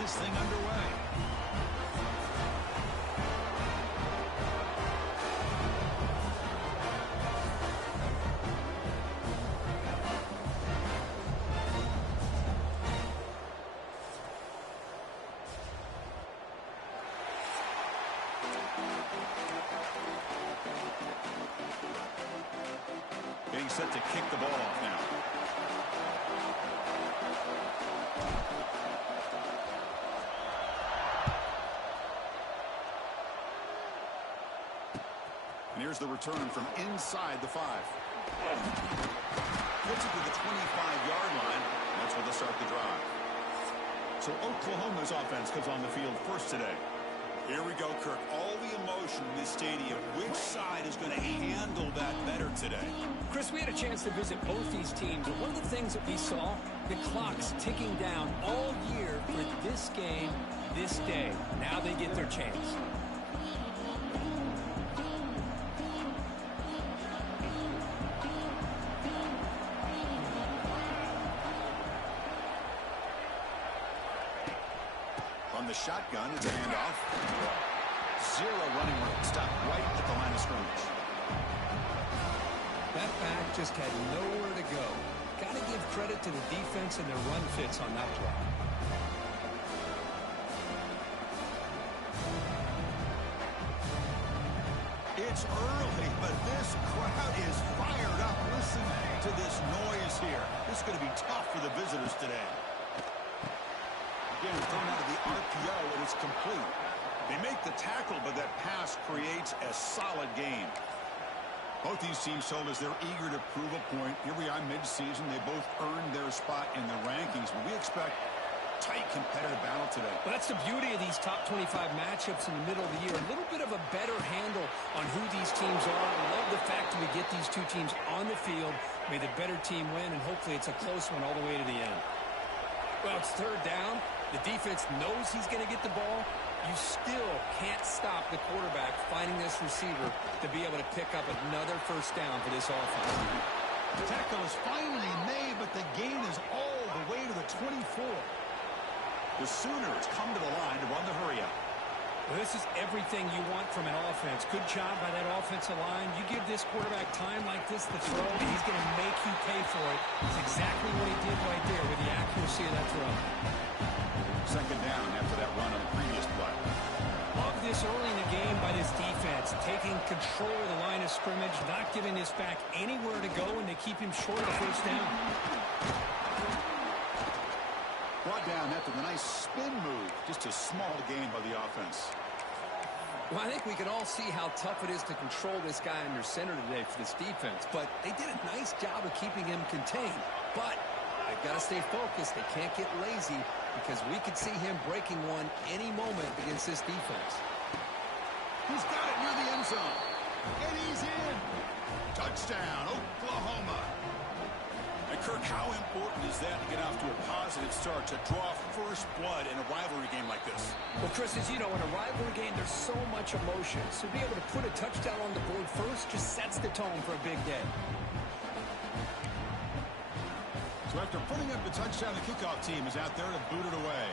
this thing underway. Getting set to kick the ball off now. And here's the return from inside the 5. Puts it to the 25-yard line. That's where they'll start the drive. So Oklahoma's offense comes on the field first today. Here we go, Kirk. All the emotion in this stadium. Which side is going to handle that better today? Chris, we had a chance to visit both these teams, and one of the things that we saw, the clock's ticking down all year for this game, this day. Now they get their chance. On the shotgun, it's a handoff. 0 running room. Stopped right at the line of scrimmage. That back just had nowhere to go. Got to give credit to the defense and their run fits on that play. It's early, but this crowd is fired up. Listen to this noise here. This is going to be tough for the visitors today. Again, thrown out of the RPO, and it's complete. They make the tackle, but that pass creates a solid game. Both these teams told us they're eager to prove a point. Here we are mid-season. They both earned their spot in the rankings, but we expect tight competitive battle today. Well, that's the beauty of these top 25 matchups in the middle of the year. A little bit of a better handle on who these teams are. I love the fact that we get these two teams on the field. May the better team win, and hopefully it's a close one all the way to the end. Well, it's third down. The defense knows he's going to get the ball. You still can't stop the quarterback finding this receiver to be able to pick up another first down for this offense. The tackle is finally made, but the gain is all the way to the 24. The Sooners come to the line to run the hurry up. Well, this is everything you want from an offense. Good job by that offensive line. You give this quarterback time like this to throw, and he's going to make you pay for it. It's exactly what he did right there with the accuracy of that throw. Second down after that run on the previous play. Love this early in the game by this defense, taking control of the line of scrimmage, not giving this back anywhere to go, and they keep him short of the first down. Brought down after the nice spin move. Just a small gain by the offense. Well, I think we can all see how tough it is to control this guy under center today for this defense, but they did a nice job of keeping him contained. But they've got to stay focused. They can't get lazy because we could see him breaking one any moment against this defense. He's got it near the end zone. And he's in. Touchdown, Oklahoma. And Kirk, how important is that to get off to a positive start, to draw first blood in a rivalry game like this? Well, Chris, as you know, in a rivalry game, there's so much emotion. So to be able to put a touchdown on the board first just sets the tone for a big day. So after putting up the touchdown, the kickoff team is out there to boot it away.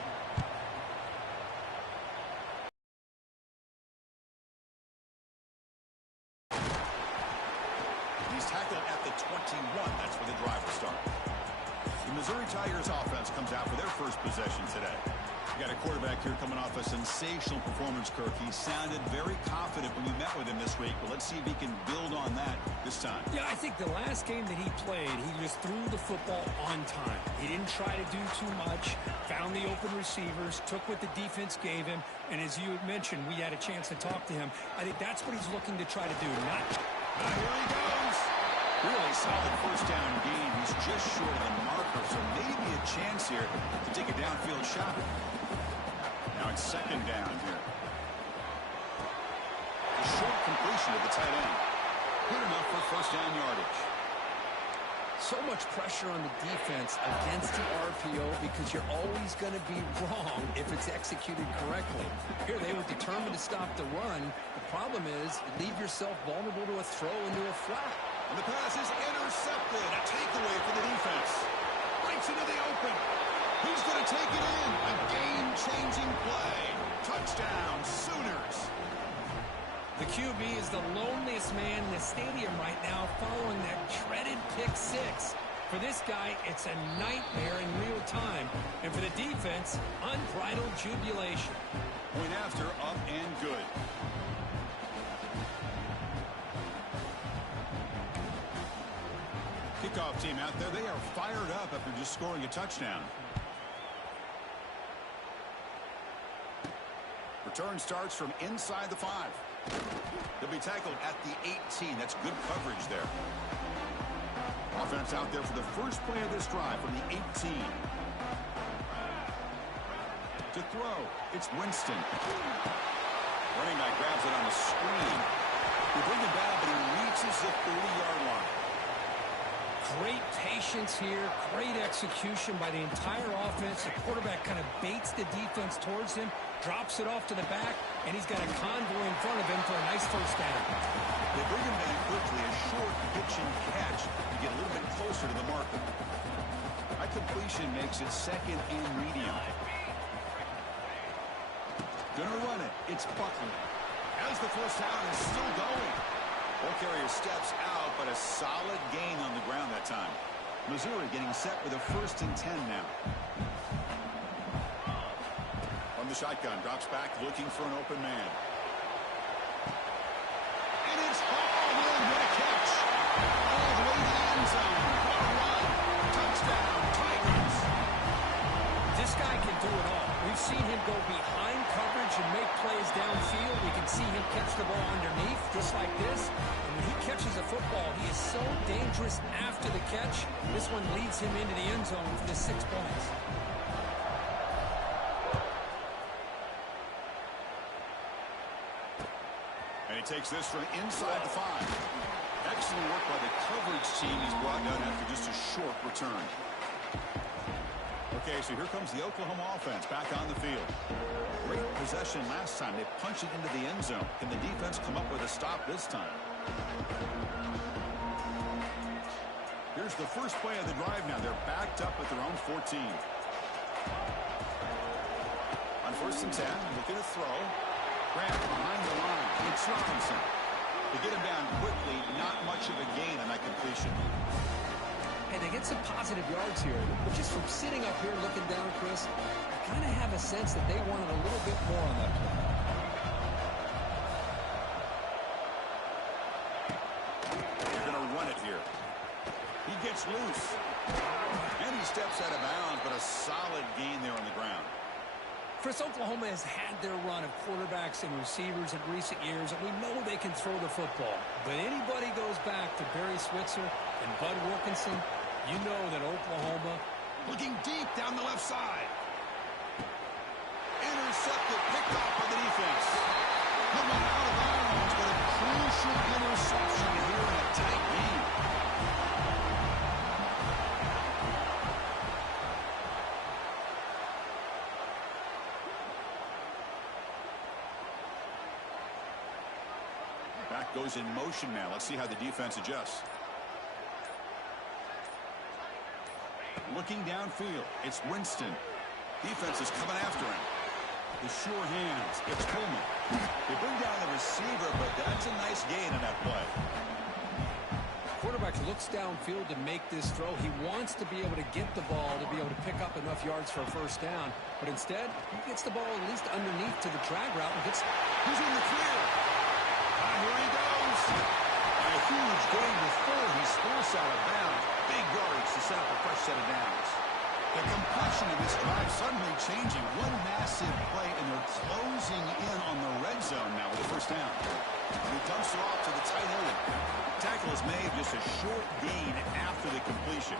He's tackled at the 21. That's where the drive will start. The Missouri Tigers offense comes out for their first possession today. You got a quarterback here coming off a sensational performance, Kirk. He sounded very confident when you met with him this week, but let's see if he can build on that this time. Yeah, I think the last game that he played, he just threw the football on time. He didn't try to do too much, found the open receivers, took what the defense gave him, and as you had mentioned, we had a chance to talk to him. I think that's what he's looking to try to do. Here he goes. Really solid first down gain. He's just short of the marker, so maybe a chance here to take a downfield shot. Now it's second down here. A short completion of the tight end. Good enough for first down yardage. So much pressure on the defense against the RPO because you're always going to be wrong if it's executed correctly. Here they were determined to stop the run. The problem is you leave yourself vulnerable to a throw into a flat. And the pass is intercepted. A takeaway for the defense. Breaks into the open. He's going to take it in. A game-changing play. Touchdown, Sooners. The QB is the loneliest man in the stadium right now following that dreaded pick six. For this guy, it's a nightmare in real time. And for the defense, unbridled jubilation. Point after, up and good. Kickoff team out there, they are fired up after just scoring a touchdown. Return starts from inside the 5. They'll be tackled at the 18. That's good coverage there. Offense out there for the first play of this drive from the 18. To throw, it's Winston. Running back grabs it on the screen. They bring it down, but he reaches the 30-yard line. Great patience here, great execution by the entire offense. The quarterback kind of baits the defense towards him, drops it off to the back, and he's got a convoy in front of him for a nice first down. They bring him down quickly, a short pitch and catch to get a little bit closer to the marker. That completion makes it second and medium. Gonna run it. It's Buckley. As the first down is still going. Ball carrier steps out, but a solid gain on the ground that time. Missouri getting set with a 1st and 10 now. From the shotgun, drops back, looking for an open man. And it's hauled in. What a catch. All the way to the end zone. What a run. Touchdown, Tigers. This guy can do it all. We've seen him go behind coverage and make plays downfield. We can see him catch the ball underneath, just like this. And when he catches a football, he is so dangerous after the catch. This one leads him into the end zone for the 6 points. And he takes this from inside the 5. Excellent work by the coverage team. He's brought down after just a short return. Okay, so here comes the Oklahoma offense back on the field. Great possession last time. They punched it into the end zone. Can the defense come up with a stop this time? Here's the first play of the drive now. They're backed up at their own 14. On 1st and 10, looking to throw. Grant behind the line. It's Robinson. To get him down quickly, not much of a gain on that completion. Hey, they get some positive yards here, but just from sitting up here looking down, Chris, I kind of have a sense that they wanted a little bit more on that play. They're going to run it here. He gets loose. And he steps out of bounds, but a solid gain there on the ground. Chris, Oklahoma has had their run of quarterbacks and receivers in recent years, and we know they can throw the football. But anybody goes back to Barry Switzer and Bud Wilkinson, you know that Oklahoma... Looking deep down the left side. Intercepted, picked off by the defense. Coming out of bounds, but a crucial interception here in a tight game. Back goes in motion now. Let's see how the defense adjusts. Looking downfield, it's Winston. Defense is coming after him. The sure hands, it's Coleman. They bring down the receiver, but that's a nice gain on that play. Quarterback looks downfield to make this throw. He wants to be able to get the ball to be able to pick up enough yards for a first down. But instead, he gets the ball at least underneath to the drag route and gets... He's in the clear. And here he goes. And a huge gain before he's forced out of bounds. Big yards to set up a fresh set of downs. The complexion of this drive suddenly changing. One massive play, and they're closing in on the red zone now with the first down. And he dumps it off to the tight end. Tackle is made, just a short gain after the completion.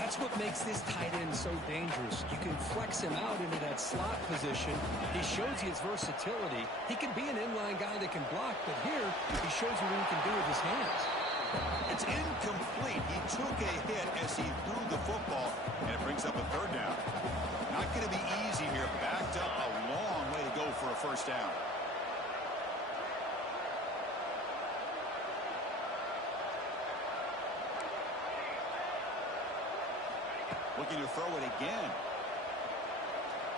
That's what makes this tight end so dangerous. You can flex him out into that slot position. He shows you his versatility. He can be an inline guy that can block, but here he shows you what he can do with his hands. It's incomplete. He took a hit as he threw the football, and it brings up a third down. Not going to be easy here. Backed up a long way to go for a first down. Looking to throw it again.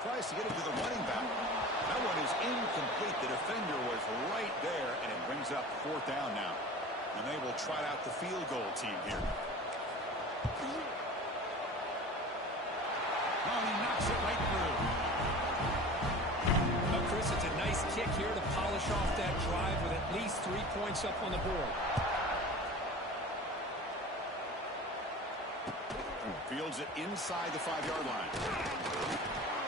tries to get it to the running back. That one is incomplete. The defender was right there, and it brings up 4th down now. And they will trot out the field goal team here. Oh, he knocks it right through. Well, Chris, it's a nice kick here to polish off that drive with at least 3 points up on the board. Fields it inside the 5-yard line.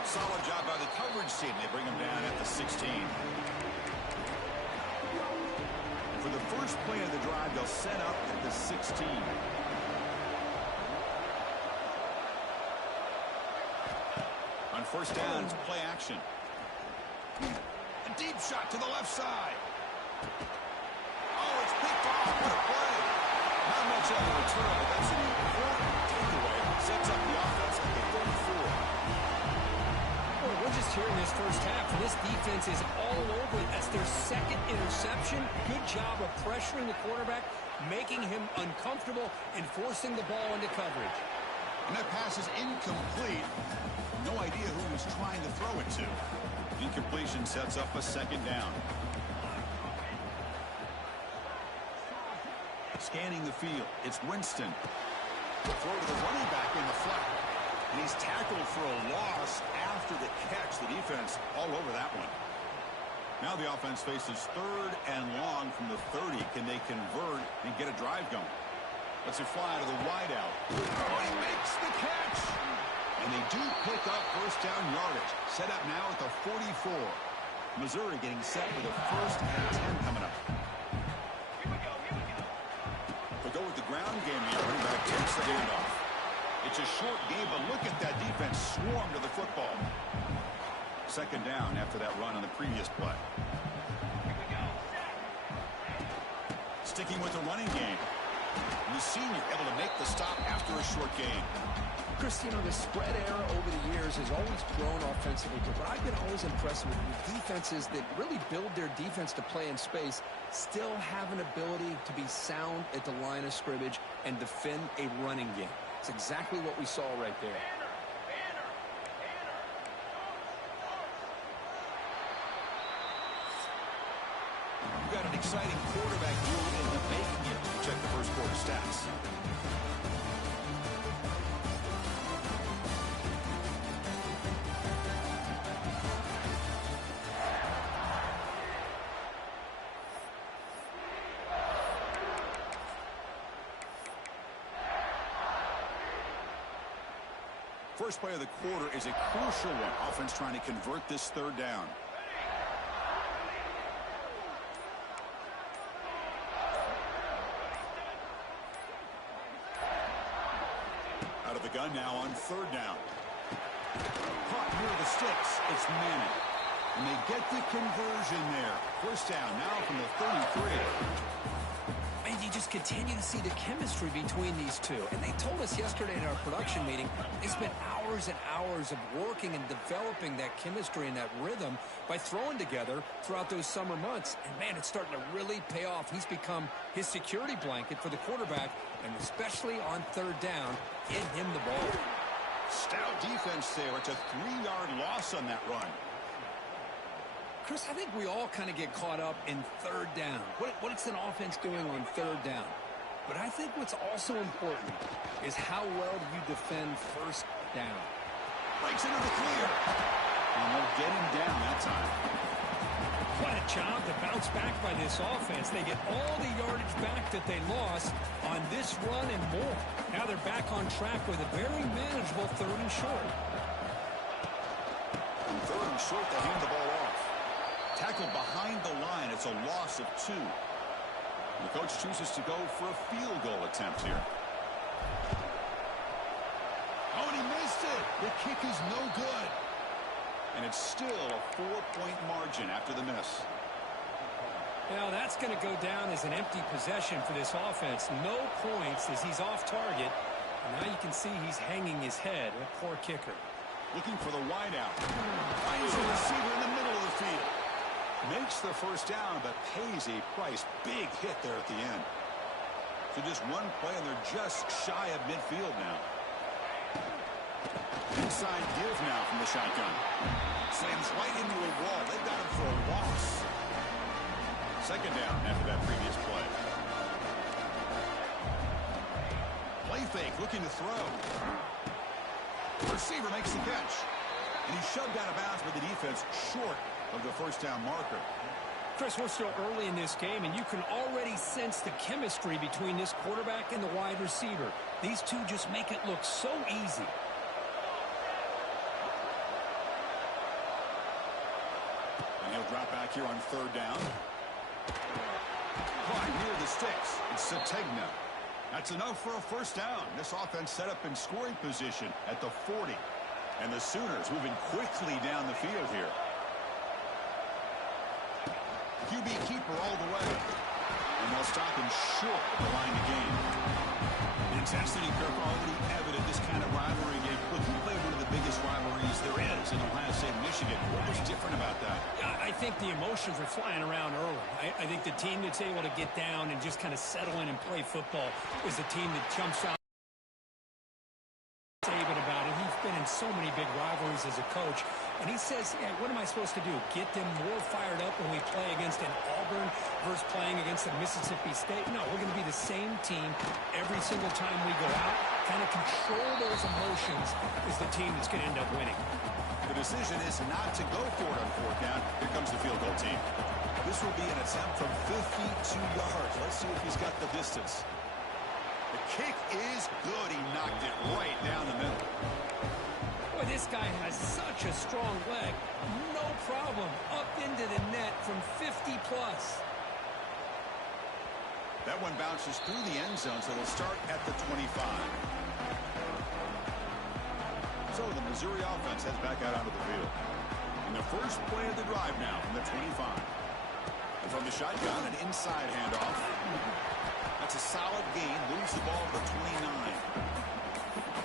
Solid job by the coverage team. They bring him down at the 16. And for the first play of the drive, they'll set up at the 16. On 1st down, it's play action. A deep shot to the left side. Oh, it's picked off. What a play. Not much of a return, but that's an important takeaway. Sets up the offense at the 34. Well, we're just here in this first half, and this defense is all over it. That's their 2nd interception. Good job of pressuring the quarterback, making him uncomfortable, and forcing the ball into coverage. And that pass is incomplete. No idea who he's trying to throw it to. Incompletion sets up a 2nd down. Scanning the field, it's Winston. The throw to the running back in the flat. And he's tackled for a loss after the catch. The defense all over that one. Now the offense faces 3rd and long from the 30. Can they convert and get a drive going? Let's it fly to the wideout. Oh, he makes the catch! And they do pick up 1st down yardage. Set up now at the 44. Missouri getting set for the 1st and 10 coming up. They go with the ground game here. Running back takes the handoff. It's a short game, but look at that defense swarm to the football. 2nd down after that run on the previous play. Sticking with the running game. And the senior able to make the stop after a short game. Chris, you know, the spread era over the years has always grown offensively, but I've been always impressed with defenses that really build their defense to play in space, still have an ability to be sound at the line of scrimmage and defend a running game. It's exactly what we saw right there. We've got an exciting quarterback duel in the making here. Check the first quarter stats. First play of the quarter is a crucial one. Offense trying to convert this 3rd down. Out of the gun now on 3rd down. Caught near the sticks. It's Manning. And they get the conversion there. 1st down now from the 33. And you just continue to see the chemistry between these two. And they told us yesterday in our production meeting, they spent hours and hours of working and developing that chemistry and that rhythm by throwing together throughout those summer months. And, man, it's starting to really pay off. He's become his security blanket for the quarterback, and especially on 3rd down, get him the ball. Stout defense there. It's a 3-yard loss on that run. Chris, I think we all kind of get caught up in 3rd down. What's an offense doing on 3rd down? But I think what's also important is how well do you defend 1st down. Breaks into the clear. And they'll get him down that time. What a job to bounce back by this offense. They get all the yardage back that they lost on this run and more. Now they're back on track with a very manageable 3rd and short. And 3rd and short, they hand the ball off. Tackled behind the line. It's a loss of 2. The coach chooses to go for a field goal attempt here. Oh, and he missed it. The kick is no good. And it's still a 4-point margin after the miss. Now that's going to go down as an empty possession for this offense. No points as he's off target. And now you can see he's hanging his head. A poor kicker. Looking for the wideout. Finds a receiver in the middle of the field. Makes the 1st down, but pays a price. Big hit there at the end. So just one play, and they're just shy of midfield now. Inside give now from the shotgun. Slams right into a wall. They've got him for a loss. Second down after that previous play. Play fake, looking to throw. Receiver makes the catch. And he's shoved out of bounds by the defense short of the first down marker. Chris, we're still early in this game, and you can already sense the chemistry between this quarterback and the wide receiver. These two just make it look so easy. And he'll drop back here on third down. Right near the sticks. It's Sategna. That's enough for a first down. This offense set up in scoring position at the 40. And the Sooners moving quickly down the field here. QB keeper all the way. And they'll stop him short of the line of game. The intensity, Kirk, already evident this kind of rivalry game. Look, you played one of the biggest rivalries there is in Ohio State and Michigan. What was different about that? I think the emotions are flying around early. I think the team that's able to get down and just kind of settle in and play football is the team that jumps out. David about it. He's been in so many big rivalries as a coach, and he says, yeah, what am I supposed to do? Get them more fired up when we play against an Auburn versus playing against a Mississippi State? No, we're going to be the same team every single time we go out. Kind of control those emotions is the team that's going to end up winning. The decision is not to go for it on fourth down. Here comes the field goal team. This will be an attempt from 52 yards. Let's see if he's got the distance. The kick is good. He knocked it right down the middle. Boy, this guy has such a strong leg. No problem. Up into the net from 50-plus. That one bounces through the end zone, so they'll start at the 25. So the Missouri offense heads back out onto the field. And the first play of the drive now from the 25. And from the shotgun, an inside handoff. That's a solid gain. Moves the ball to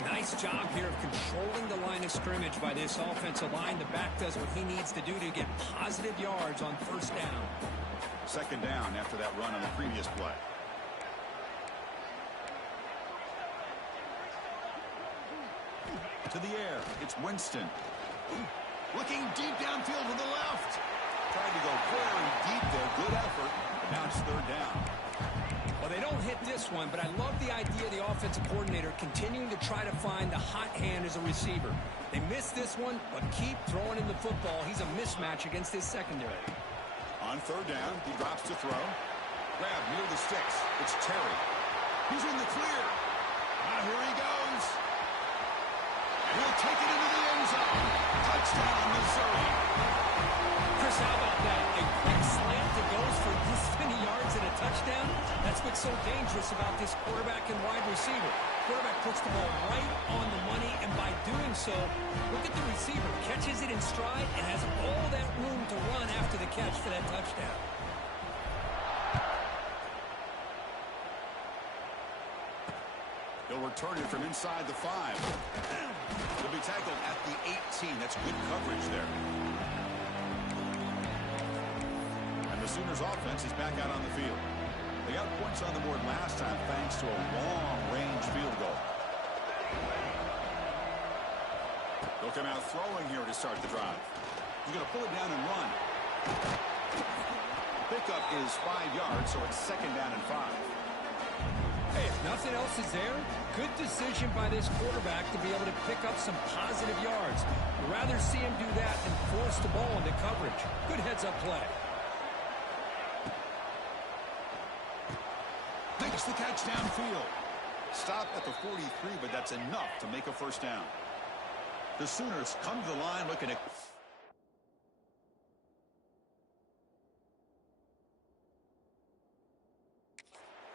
29. Nice job here of controlling the line of scrimmage by this offensive line. The back does what he needs to do to get positive yards on first down. Second down after that run on the previous play. To the air. It's Winston. Looking deep downfield to the left. Trying to go very deep there. Good effort. But now it's third down. Well, they don't hit this one, but I love the idea of the offensive coordinator continuing to try to find the hot hand as a receiver. They missed this one, but keep throwing him the football. He's a mismatch against his secondary. On third down, he drops to throw. Grab near the sticks. It's Terry. He's in the clear. Now here he goes. He'll take it into the end zone. Touchdown, Missouri. Chris, how about that? A quick slant that goes for this many yards and a touchdown? That's what's so dangerous about this quarterback and wide receiver. Quarterback puts the ball right on the money, and by doing so, look at the receiver. Catches it in stride and has all that room to run after the catch for that touchdown. He'll return it from inside the 5. He'll be tackled at the 18. That's good coverage there. And the Sooners offense is back out on the field. They got points on the board last time thanks to a long-range field goal. They'll come out throwing here to start the drive. He's going to pull it down and run. Pickup is 5 yards, so it's second down and 5. Hey, if nothing else is there, good decision by this quarterback to be able to pick up some positive yards. I'd rather see him do that than force the ball into coverage. Good heads-up play. Makes the catch downfield. Stop at the 43, but that's enough to make a first down. The Sooners come to the line looking at...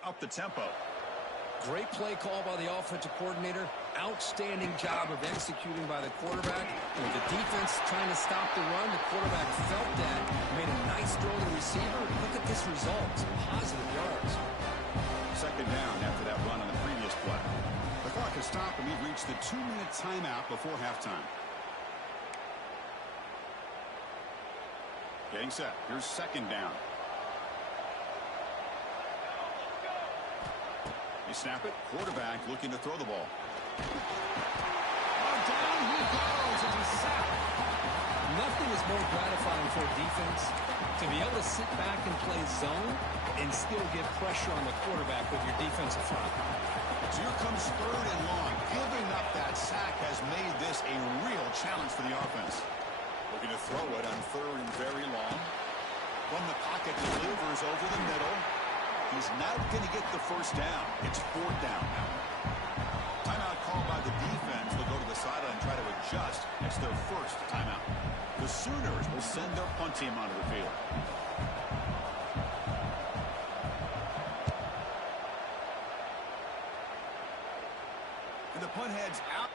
up the tempo. Great play call by the offensive coordinator. Outstanding job of executing by the quarterback. With the defense trying to stop the run, the quarterback felt that. Made a nice throw to the receiver. Look at this result. Some positive yards. Second down after that run on the previous play. The clock has stopped, and we've reached the 2-minute timeout before halftime. Getting set. Here's second down. They snap it. Quarterback looking to throw the ball. On down he more gratifying for a defense to be able to sit back and play zone and still get pressure on the quarterback with your defensive front. So here comes 3rd and long. Giving up that sack has made this a real challenge for the offense. Looking to throw it on 3rd and very long. From the pocket, delivers over the middle. He's not going to get the first down. It's 4th down now. Timeout called by the defense. They'll go to the sideline and try to adjust. It's their first timeout. The Sooners will send their punt team onto the field. And the punt heads out.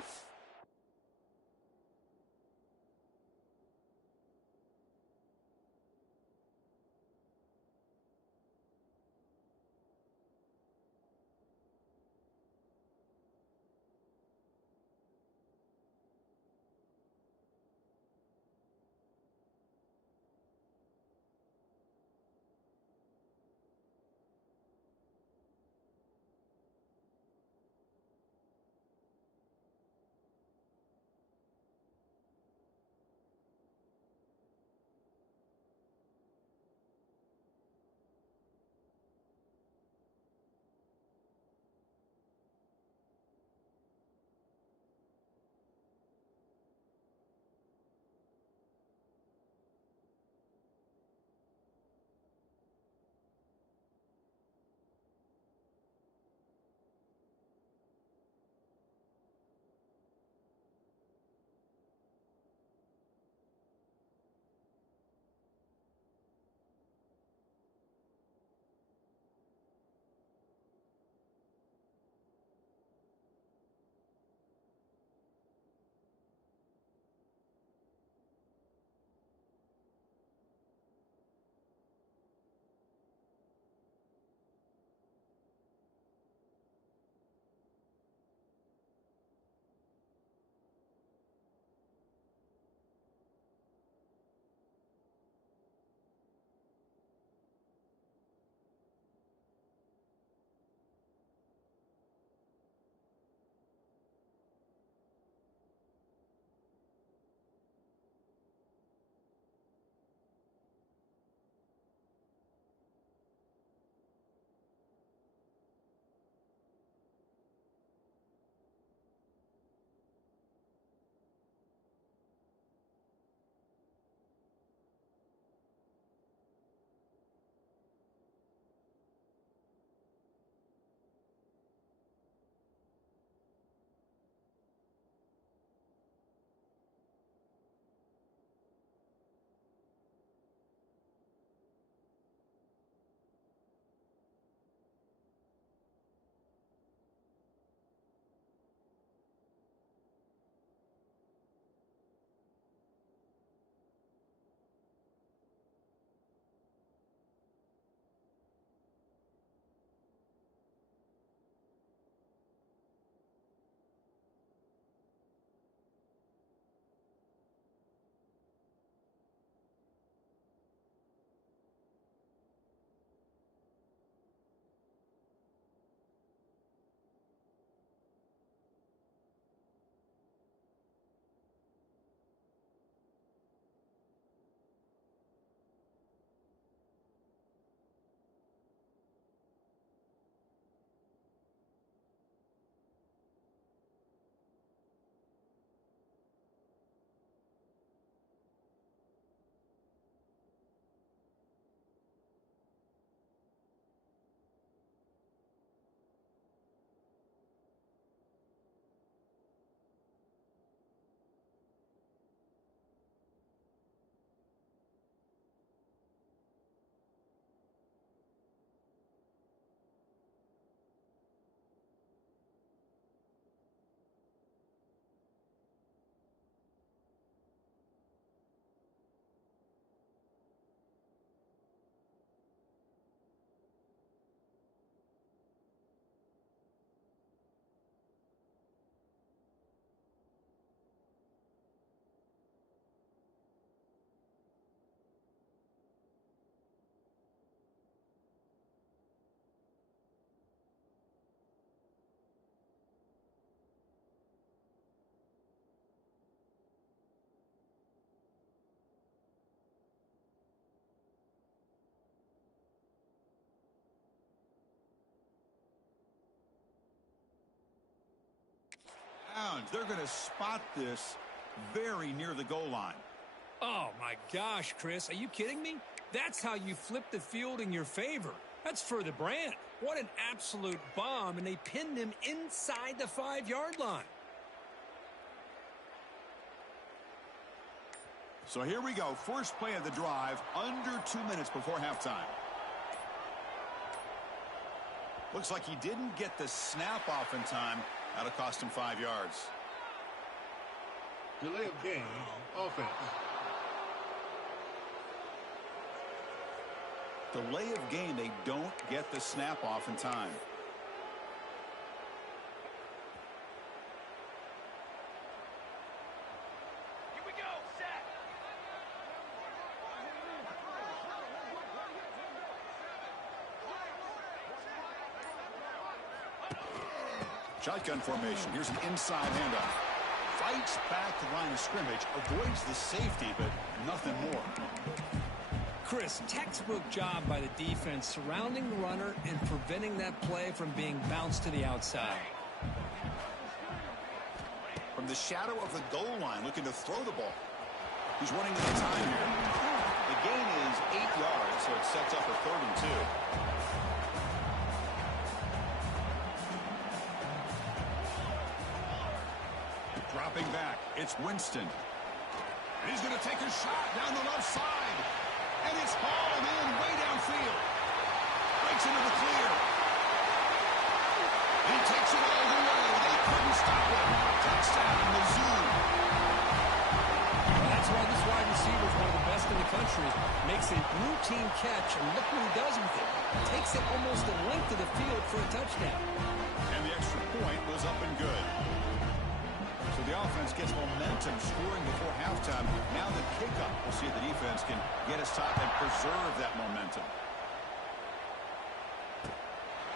downs. They're going to spot this very near the goal line. Oh, my gosh, Chris. Are you kidding me? That's how you flip the field in your favor. That's for the brand. What an absolute bomb, and they pinned him inside the 5-yard line. So here we go. First play of the drive, under 2 minutes before halftime. Looks like he didn't get the snap off in time. That'll cost him 5 yards. Delay of game, offense. Delay of game, they don't get the snap off in time. Here we go, set. Shotgun formation. Here's an inside handoff. Fights back to the line of scrimmage, avoids the safety, but nothing more. Chris, textbook job by the defense surrounding the runner and preventing that play from being bounced to the outside. From the shadow of the goal line, looking to throw the ball. He's running out of time here. The gain is 8 yards, so it sets up a 3rd and 2. Dropping back, it's Winston. And he's going to take a shot down the left side. And it's hauled in way downfield. Breaks into the clear. He takes it all the way. They couldn't stop it. Touchdown, Mizzou. Well, that's why this wide receiver is one of the best in the country. Makes a routine catch, and look what he does with it. Takes it almost the length of the field for a touchdown. And the extra point was up and good. So the offense gets momentum scoring before halftime. Now the kickoff. We'll see if the defense can get a stop and preserve that momentum.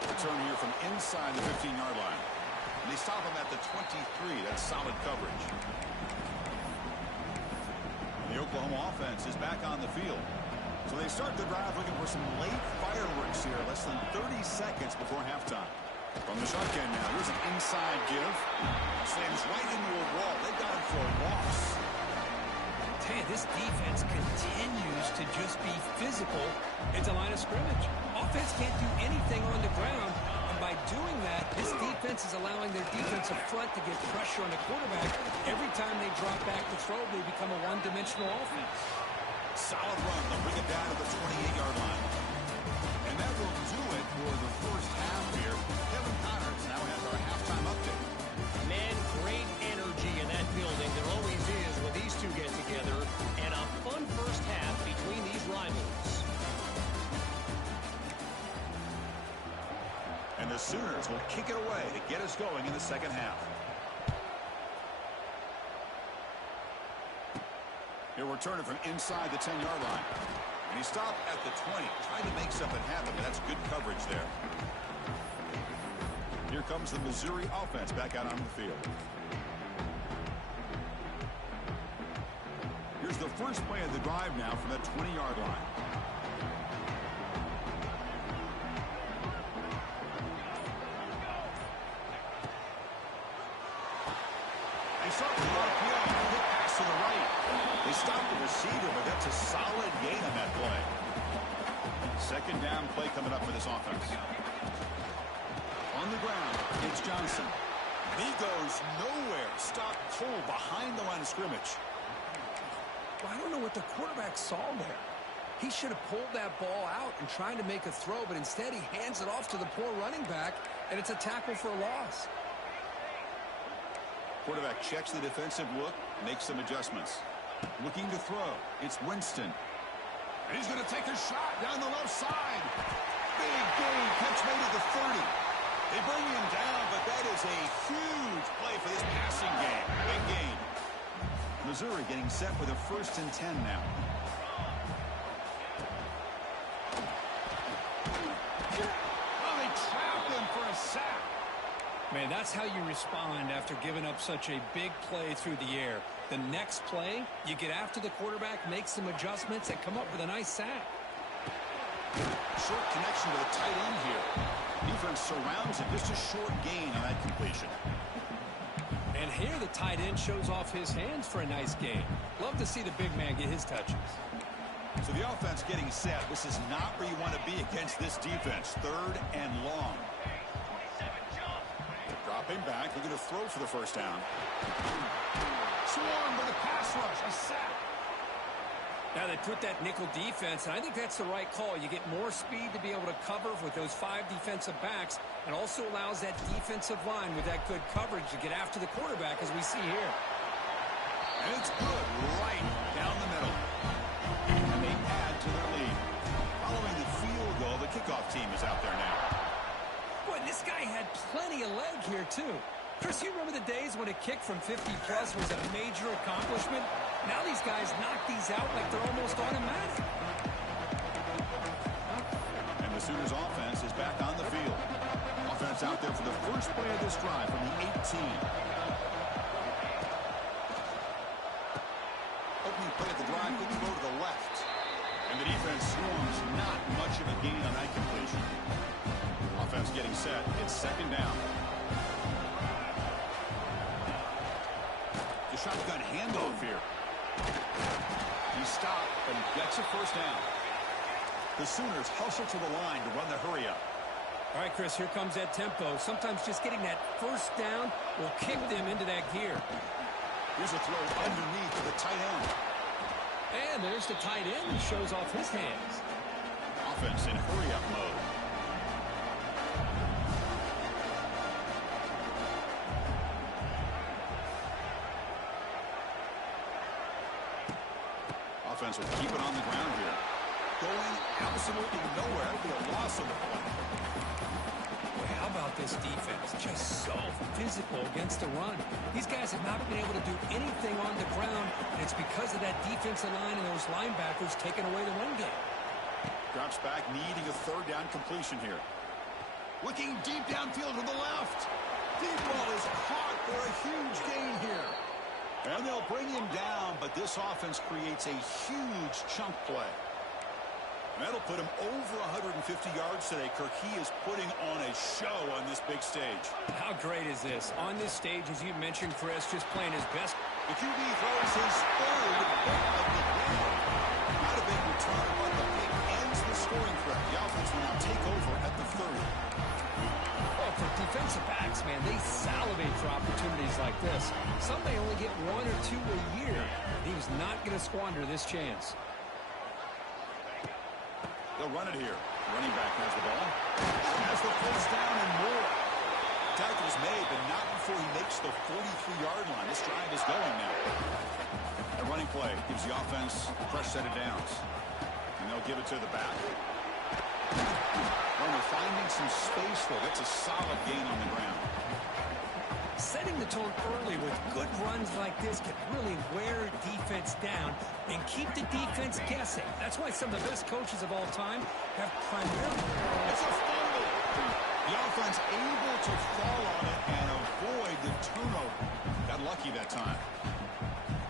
Return here from inside the 15-yard line. And they stop him at the 23. That's solid coverage. And the Oklahoma offense is back on the field. So they start the drive looking for some late fireworks here. Less than 30 seconds before halftime. From the shotgun now, here's an inside give. Slams right into a wall. They got him for a loss. Hey, this defense continues to just be physical at the line of scrimmage. Offense can't do anything on the ground, and by doing that, this defense is allowing their defensive front to get pressure on the quarterback. Every time they drop back to throw, they become a one-dimensional offense. Solid run. They'll bring it down to the 28-yard line. And that will do it for the first half here. Kevin Connors now has our halftime update. Man, great energy in that building. There always is when these two get together. And a fun first half between these rivals. And the Sooners will kick it away to get us going in the second half. He'll return it from inside the 10-yard line. And he stopped at the 20, trying to make something happen, but that's good coverage there. Here comes the Missouri offense back out on the field. Here's the first play of the drive now from that 20-yard line. They start with RPO, hit pass to the right. They stop the receiver, but that's a solid gain on that play. Second down play coming up for this offense. On the ground, it's Johnson. And he goes nowhere. Stop cold behind the line of scrimmage. Well, I don't know what the quarterback saw there. He should have pulled that ball out and tried to make a throw, but instead he hands it off to the poor running back, and it's a tackle for a loss. Quarterback checks the defensive look, makes some adjustments. Looking to throw. It's Winston. And he's going to take a shot down the left side. Big gain. Catch made at the 30. They bring him down, but that is a huge play for this passing game. Big gain. Missouri getting set with a 1st and 10 now. Oh, they trapped him for a sack. Man, that's how you respond after giving up such a big play through the air. The next play, you get after the quarterback, make some adjustments, and come up with a nice sack. Short connection to the tight end here. Defense surrounds it. Just a short gain on that completion. And here the tight end shows off his hands for a nice gain. Love to see the big man get his touches. So the offense getting set. This is not where you want to be against this defense. 3rd and long. Dropping back, looking to throw for the first down. Swarm with a pass rush, a sack. Now they put that nickel defense, and I think that's the right call. You get more speed to be able to cover with those 5 defensive backs, and also allows that defensive line with that good coverage to get after the quarterback, as we see here. And it's good right down the middle. And they add to their lead. Following the field goal, the kickoff team is out there now. Boy, this guy had plenty of leg here, too. Chris, you remember the days when a kick from 50-plus was a major accomplishment? Now these guys knock these out like they're almost automatic. And the Sooners offense is back on the field. Offense out there for the first play of this drive from the 18. Opening play of the drive, good throw to the left. And the defense swarms, not much of a gain on that completion. Offense getting set. It's 2nd down. The shotgun handoff here. He stopped, but he gets a first down. The Sooners hustle to the line to run the hurry up. All right, Chris, here comes that tempo. Sometimes just getting that first down will kick them into that gear. Here's a throw underneath to the tight end. And there's the tight end who shows off his hands. Offense in hurry-up mode. Offense will keep it on the ground here. Going absolutely nowhere. That'll be a loss of the play. Boy, how about this defense? Just so physical against the run. These guys have not been able to do anything on the ground, and it's because of that defensive line and those linebackers taking away the run game. Drops back, needing a 3rd down completion here. Looking deep downfield to the left. Deep ball is caught for a huge gain here. And they'll bring him down, but this offense creates a huge chunk play. And that'll put him over 150 yards today, Kirk. He is putting on a show on this big stage. How great is this? On this stage, as you mentioned, Chris, just playing his best. The QB throws his 3rd pick of the game. Not a big return, but the pick ends the scoring threat. The offense will now take over at the 30. Well, for defensive backs, man, they salivate for opportunities like this. Some may only get 1 or 2 a year. He was not going to squander this chance. They'll run it here. Running back has the ball. Has the first down and more. Tackle's made, but not before he makes the 43-yard line. This drive is going now. A running play gives the offense a fresh set of downs. And they'll give it to the back. Runner finding some space, though. That's a solid gain on the ground. Setting the tone early with good runs like this can really wear defense down and keep the defense guessing. That's why some of the best coaches of all time have primarily... It's a fumble. The offense able to fall on it and avoid the turnover. Got lucky that time.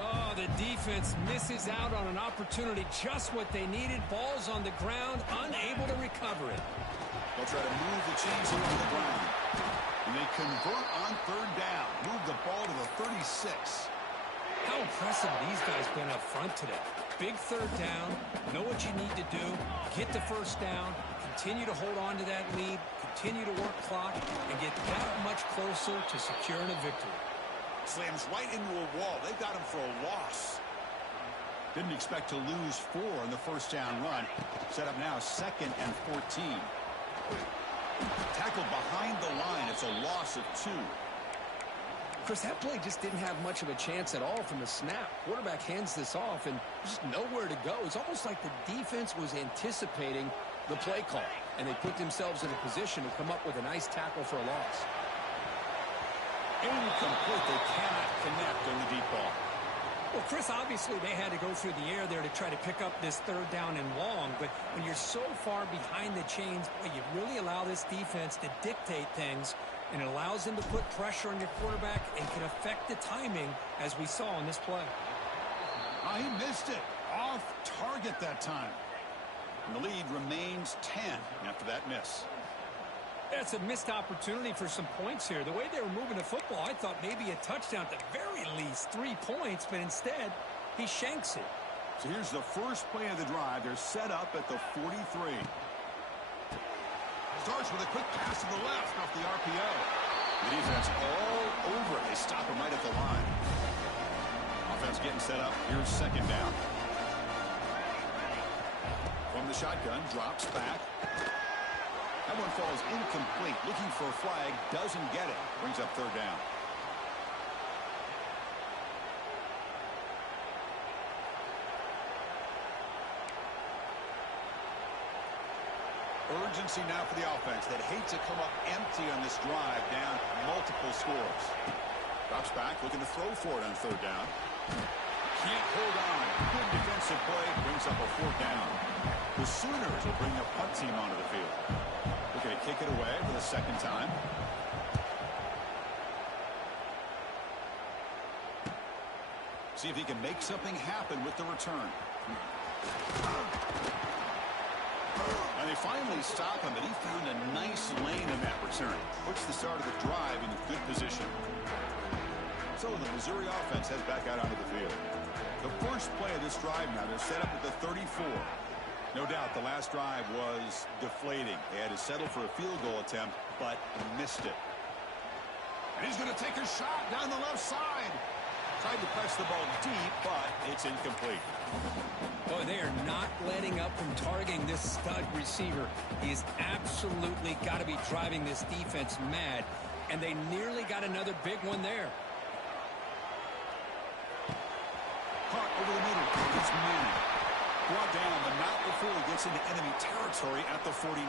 Oh, the defense misses out on an opportunity, just what they needed. Ball's on the ground, unable to recover it. They'll try to move the chains along the ground. And they convert on 3rd down. Move the ball to the 36. How impressive these guys been up front today. Big 3rd down, know what you need to do, get the first down, continue to hold on to that lead, continue to work clock, and get that much closer to securing a victory. Slams right into a wall. They've got him for a loss. Didn't expect to lose 4 on the first down run. Set up now 2nd and 14. Tackled behind the line. It's a loss of 2. Chris, that play just didn't have much of a chance at all from the snap. Quarterback hands this off and just nowhere to go. It's almost like the defense was anticipating the play call, and they put themselves in a position to come up with a nice tackle for a loss. Incomplete. They cannot connect on the deep ball. Well, Chris, obviously they had to go through the air there to try to pick up this 3rd down and long, but when you're so far behind the chains, boy, you really allow this defense to dictate things, and it allows them to put pressure on your quarterback and can affect the timing, as we saw in this play. Oh, he missed it. Off target that time. And the lead remains 10 after that miss. That's a missed opportunity for some points here. The way they were moving the football, I thought maybe a touchdown, at the very least 3 points, but instead he shanks it. So here's the first play of the drive. They're set up at the 43. Starts with a quick pass to the left off the RPO. The defense all over it. They stop him right at the line. Offense getting set up. Here's second down. From the shotgun, drops back. That one falls incomplete. Looking for a flag, doesn't get it. Brings up third down. Urgency now for the offense that hate to come up empty on this drive, down multiple scores. Drops back, looking to throw for it on third down. Can't hold on. Good defensive play, brings up a fourth down. The Sooners will bring the punt team onto the field. Looking to kick it away for the second time. See if he can make something happen with the return. And they finally stop him, but he found a nice lane in that return. Puts the start of the drive in good position. So the Missouri offense heads back out onto the field. The first play of this drive now, they're set up at the 34. No doubt the last drive was deflating. They had to settle for a field goal attempt, but missed it. And he's going to take a shot down the left side. Tried to press the ball deep, but it's incomplete. Boy, they are not letting up from targeting this stud receiver. He's absolutely got to be driving this defense mad, and they nearly got another big one there. Caught over the middle. It's Manning. Brought down, but not before he gets into enemy territory at the 49.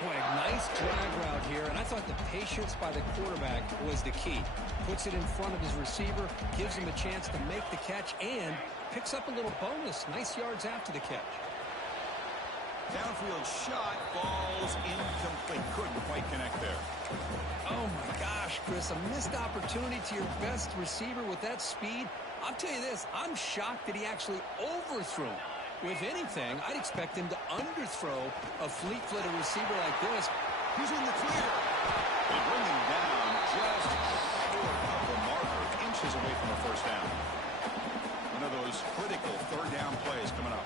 Boy, a nice drag route here, and I thought the patience by the quarterback was the key. Puts it in front of his receiver, gives him a chance to make the catch, and picks up a little bonus. Nice yards after the catch. Downfield shot falls incomplete. Couldn't quite connect there. Oh, my gosh, Chris, a missed opportunity to your best receiver with that speed. I'll tell you this, I'm shocked that he actually overthrew him. If anything, I'd expect him to underthrow a fleet-footed receiver like this. He's in the clear. They bring him down just short of the marker, inches away from a first down. One of those critical third down plays coming up.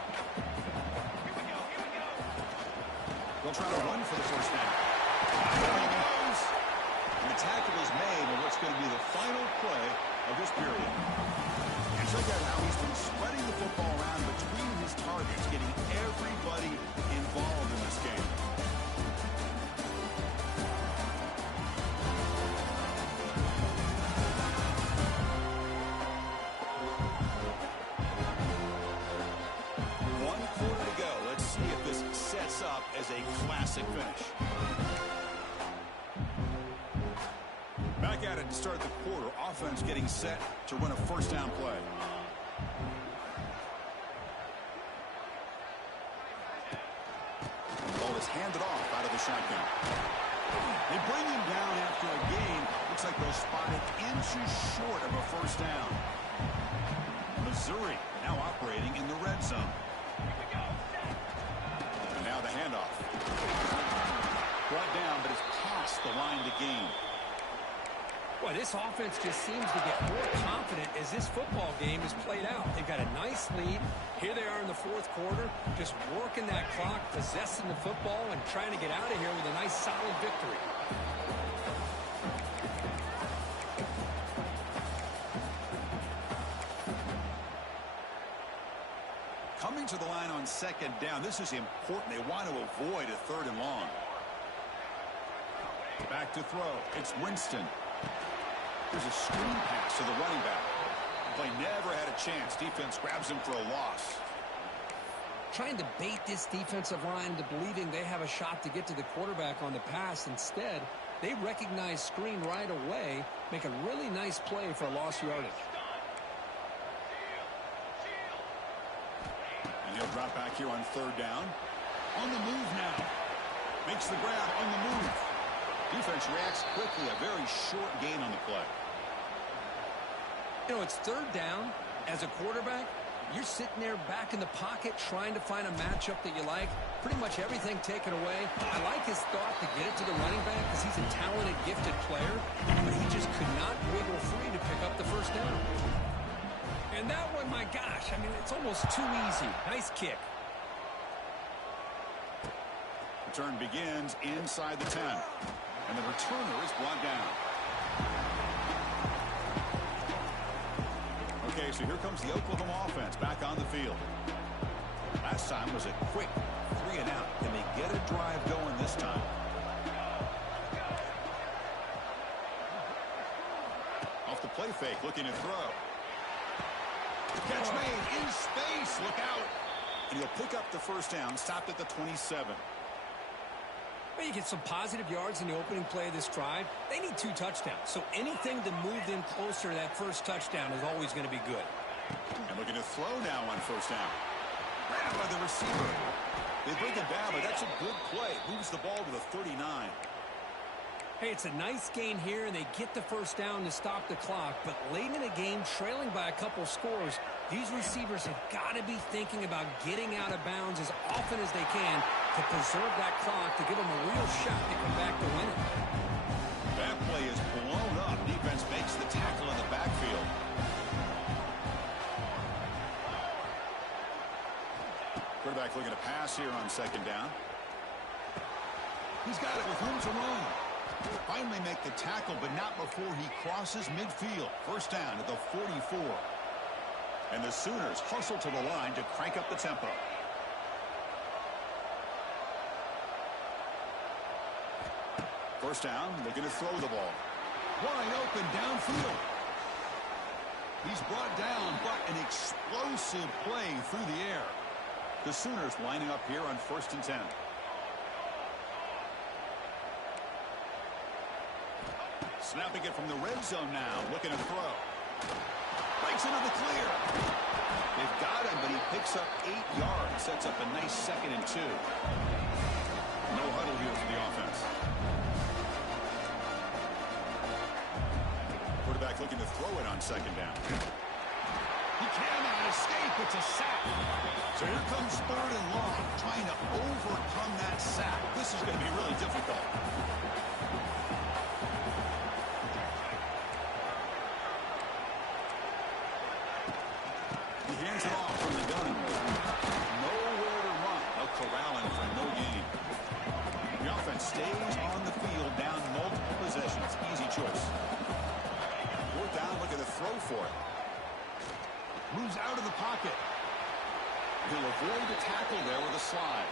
They'll try to run for the first down. There he goes. And the tackle is made on what's going to be the final play of this period. And check out how he's been spreading the football around between his targets, getting everybody involved in this game. One quarter to go. Let's see if this sets up as a classic finish. Back at it to start the quarter. Offense getting set to run a first down play. Ball is handed off out of the shotgun. They bring him down after a gain. Looks like they'll spot it inches short of a first down. Missouri now operating in the red zone. And now the handoff. Brought down, but it's past the line to gain. Boy, this offense just seems to get more confident as this football game is played out. They've got a nice lead. Here they are in the fourth quarter, just working that clock, possessing the football, and trying to get out of here with a nice, solid victory. Coming to the line on second down. This is important. They want to avoid a third and long. Back to throw. It's Winston. There's a screen pass to the running back. The play never had a chance. Defense grabs him for a loss. Trying to bait this defensive line into believing they have a shot to get to the quarterback on the pass. Instead, they recognize screen right away, make a really nice play for lost yardage. And he'll drop back here on third down. On the move now. Makes the grab on the move. Defense reacts quickly. A very short gain on the play. You know, it's third down. As a quarterback, You're sitting there back in the pocket trying to find a matchup that you like. Pretty much everything taken away. I like his thought to get it to the running back because he's a talented, gifted player, but he just could not wiggle free to pick up the first down. And that one, my gosh, I mean, it's almost too easy. Nice kick. Return begins inside the 10. And the returner is brought down. Okay, so here comes the Oklahoma offense back on the field. Last time was a quick 3 and out. Can they get a drive going this time? Off the play fake, looking to throw. Catch made in space. Look out. And he'll pick up the first down, stopped at the 27. Well, you get some positive yards in the opening play of this drive. They need 2 touchdowns, so anything to move them closer to that first touchdown is always going to be good. And looking to throw now on first down. Grab by the receiver. They bring it down, but that's a good play. Moves the ball to the 39. Hey, it's a nice gain here, and they get the first down to stop the clock. But late in the game, trailing by a couple scores, these receivers have got to be thinking about getting out of bounds as often as they can to preserve that clock, to give them a real shot to come back to win it. That play is blown up. Defense makes the tackle in the backfield. Quarterback looking to pass here on second down. He's got it with room to run. Finally make the tackle, but not before he crosses midfield. First down at the 44. And the Sooners hustle to the line to crank up the tempo. First down, looking to throw the ball. Wide open downfield. He's brought down, but an explosive play through the air. The Sooners lining up here on 1st and 10. Snapping it from the red zone now, looking to throw. Breaks into the clear. They've got him, but he picks up 8 yards. Sets up a nice 2nd and 2. No huddle here for the offense. Quarterback looking to throw it on second down. He cannot escape. It's a sack. So here comes 3rd and long, trying to overcome that sack. This is going to be really difficult. He hands it off from the gun. Nowhere to run. They'll corral him for no gain. The offense stays on the field, down multiple possessions. Easy choice. 4th down, looking to throw for it. Moves out of the pocket. He'll avoid the tackle there with a slide.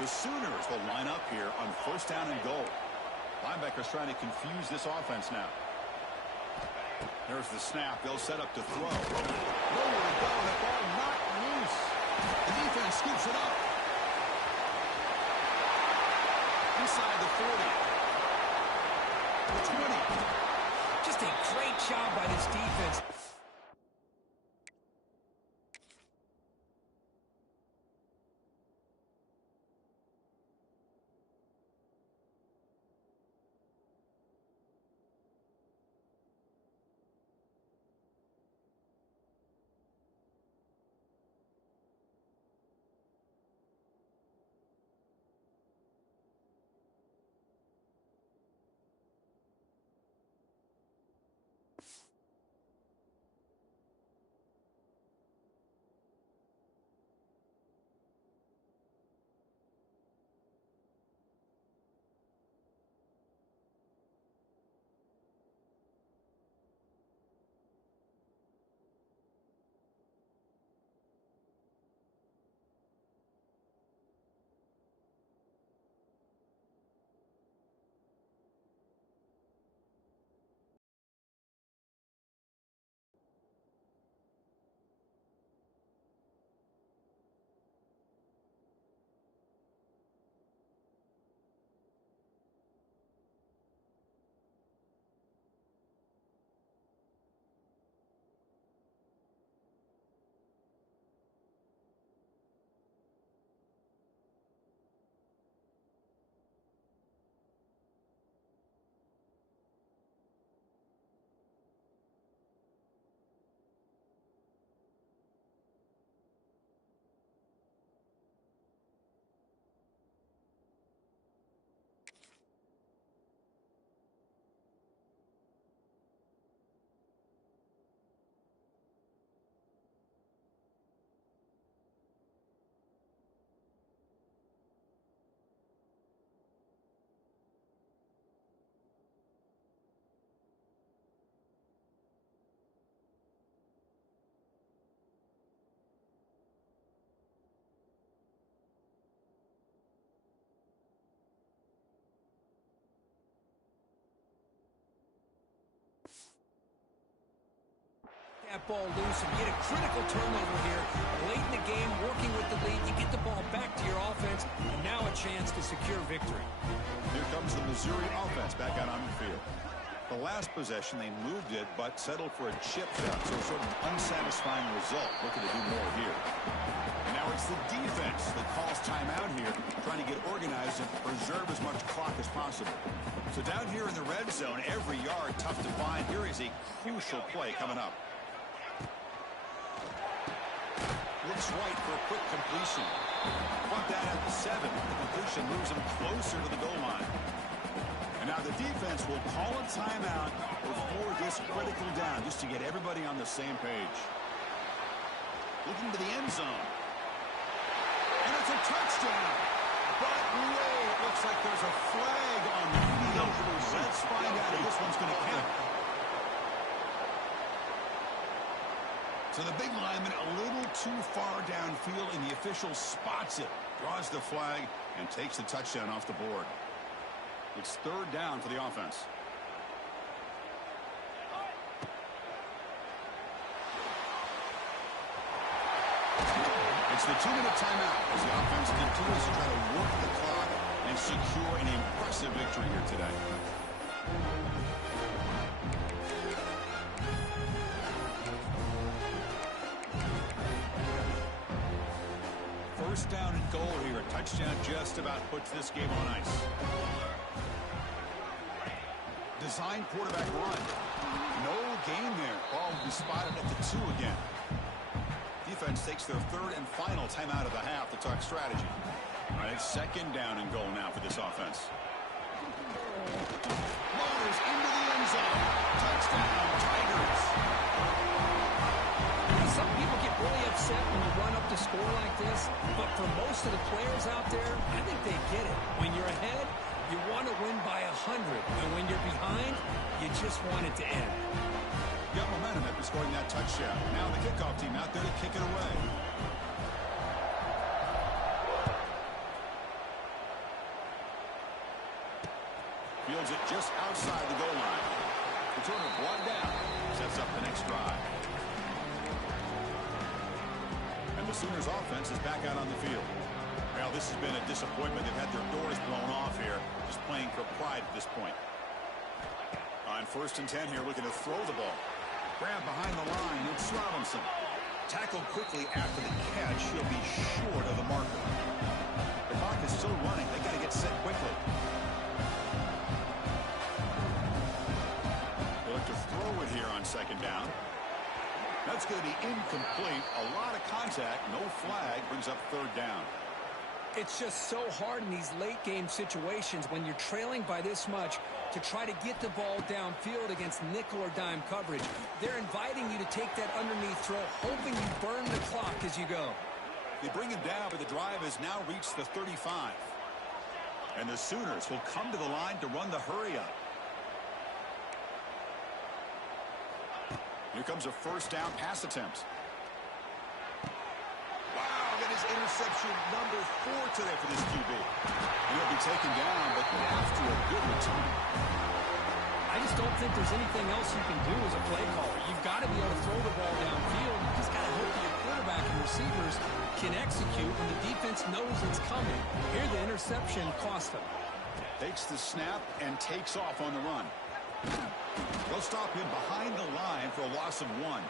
The Sooners will line up here on 1st down and goal. Linebackers trying to confuse this offense now. There's the snap. They'll set up to throw. Nowhere to go. The ball knocked loose. The defense scoops it up. Inside the 40. The 20. Just a great job by this defense. that ball loose and get a critical turnover here. Late in the game, working with the lead, you get the ball back to your offense, and now a chance to secure victory. Here comes the Missouri offense back out on the field. The last possession, they moved it, but settled for a chip shot, so sort of an unsatisfying result. Looking to do more here. And now it's the defense that calls timeout here, trying to get organized and preserve as much clock as possible. So down here in the red zone, every yard tough to find. Here is a crucial play coming up. Looks right for a quick completion. Brought that at the 7. The completion moves him closer to the goal line. And now the defense will call a timeout before this critical down, just to get everybody on the same page. Looking to the end zone. And it's a touchdown. But wait, it looks like there's a flag on the field. Let's find out if this one's going to count. So the big lineman a little too far downfield, and the official spots it, draws the flag, and takes the touchdown off the board. It's third down for the offense. It's the 2-minute timeout as the offense continues to try to work the clock and secure an impressive victory here today. First down and goal here. A touchdown just about puts this game on ice. Design quarterback run. No gain there. Ball will be spotted at the 2 again. Defense takes their third and final timeout of the half to talk strategy. All right, second down and goal now for this offense. Motors into the end zone. Touchdown, Tigers. Some people get really upset when you run up to score like this, but for most of the players out there, I think they get it. When you're ahead, you want to win by 100, and when you're behind, you just want it to end. Got momentum after scoring that touchdown. Now the kickoff team out there to kick it away. Fields it just outside the goal line. Returner brought down. Sets up the next drive. And the Sooners offense is back out on the field. Well, this has been a disappointment. They've had their doors blown off here, just playing for pride at this point. On 1st and 10 here, looking to throw the ball. Grab behind the line, it's Robinson. Tackled quickly after the catch. He'll be short of the marker. The clock is still running. They got to get set quickly. They look to throw it here on second down. That's going to be incomplete. A lot of contact, no flag, brings up third down. It's just so hard in these late game situations when you're trailing by this much to try to get the ball downfield against nickel or dime coverage. They're inviting you to take that underneath throw, hoping you burn the clock as you go. They bring him down, but the drive has now reached the 35. And the Sooners will come to the line to run the hurry up. Here comes a first down pass attempt. Wow, that is interception number 4 today for this QB. He'll be taken down, but after a good return. I just don't think there's anything else you can do as a play caller. You've got to be able to throw the ball downfield. You just got to hope that your quarterback and receivers can execute when the defense knows it's coming. Here the interception cost them. Takes the snap and takes off on the run. They'll stop him behind the line for a loss of 1.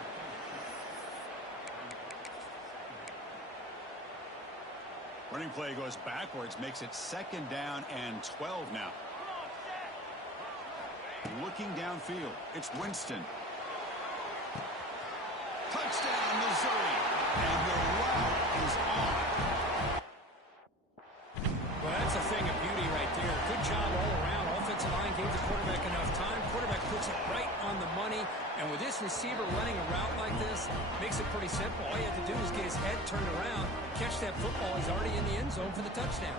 Running play goes backwards, makes it second down and 12 now. Looking downfield, it's Winston. Touchdown, Missouri. And the route is on. Well, that's a thing of beauty right there. Good job all around. Offensive line gave the quarterback enough time. Quarterback puts it right on the money. And with this receiver running a route like this, makes it pretty simple. All you have to do is get his head turned around, catch that football. He's already in the end zone for the touchdown.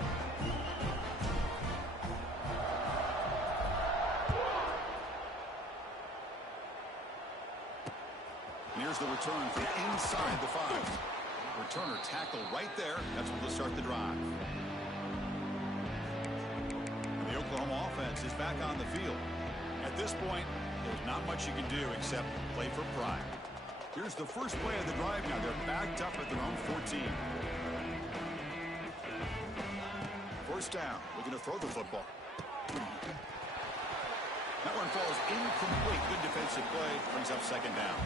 And here's the return from inside the 5. Returner tackled right there. That's what will start the drive. The Oklahoma offense is back on the field. At this point, there's not much you can do except play for pride. Here's the first play of the drive now. They're backed up at their own 14. First down. Looking to throw the football. That one falls incomplete. Good defensive play. Brings up second down.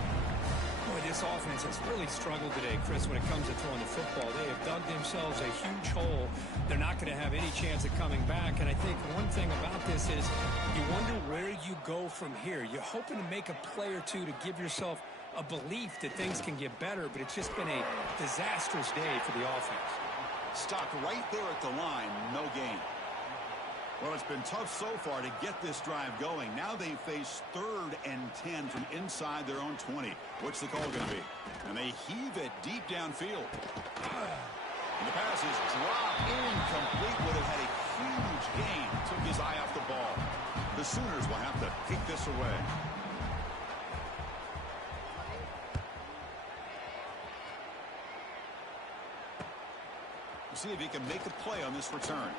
Boy, this offense has really struggled today, Chris, when it comes to throwing the football. They have dug themselves a huge hole. They're not going to have any chance of coming back. And I think one thing about this is you wonder where you go from here. You're hoping to make a play or two to give yourself a belief that things can get better, but it's just been a disastrous day for the offense. Stock right there at the line. No gain. Well, it's been tough so far to get this drive going. Now they face 3rd and 10 from inside their own 20. What's the call going to be? And they heave it deep downfield. And the pass is dropped incomplete. Would have had a huge gain. Took his eye off the ball. The Sooners will have to kick this away. See if he can make a play on this return.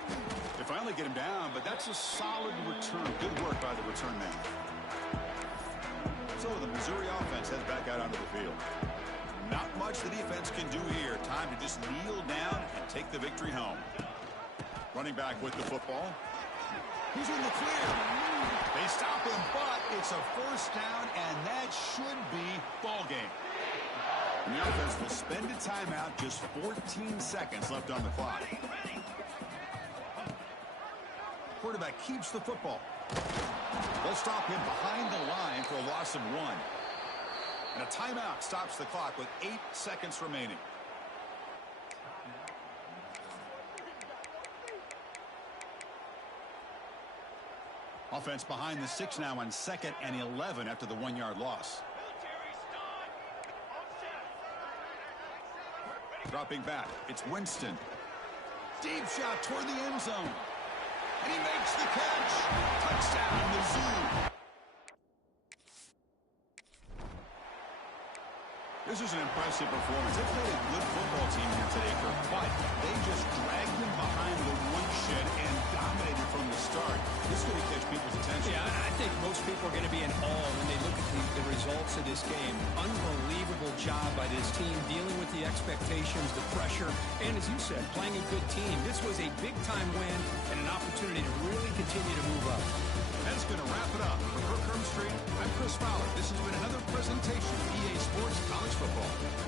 They finally get him down, but that's a solid return. Good work by the return man. So the Missouri offense heads back out onto the field. Not much the defense can do here. Time to just kneel down and take the victory home. Running back with the football. He's in the clear. They stop him, but it's a first down, and that should be ball game. And the offense will spend a timeout, just 14 seconds left on the clock. Quarterback keeps the football. They'll stop him behind the line for a loss of 1. And a timeout stops the clock with 8 seconds remaining. Offense behind the 6 now on 2nd and 11 after the 1-yard loss. Dropping back, it's Winston. Deep shot toward the end zone. And he makes the catch. Touchdown, Mizzou. This is an impressive performance. They played a good football team here today, Kirk, but they just dragged them behind the woodshed and dominated from the start. This is going to catch people's attention. Yeah, I think most people are going to be in awe when they look at the results of this game. Unbelievable job by this team dealing with the expectations, the pressure, and as you said, playing a good team. This was a big-time win and an opportunity to really continue to move up. That's going to wrap it up. For Kirk Street, I'm Chris Fowler. This has been another presentation of EA Sports College Football.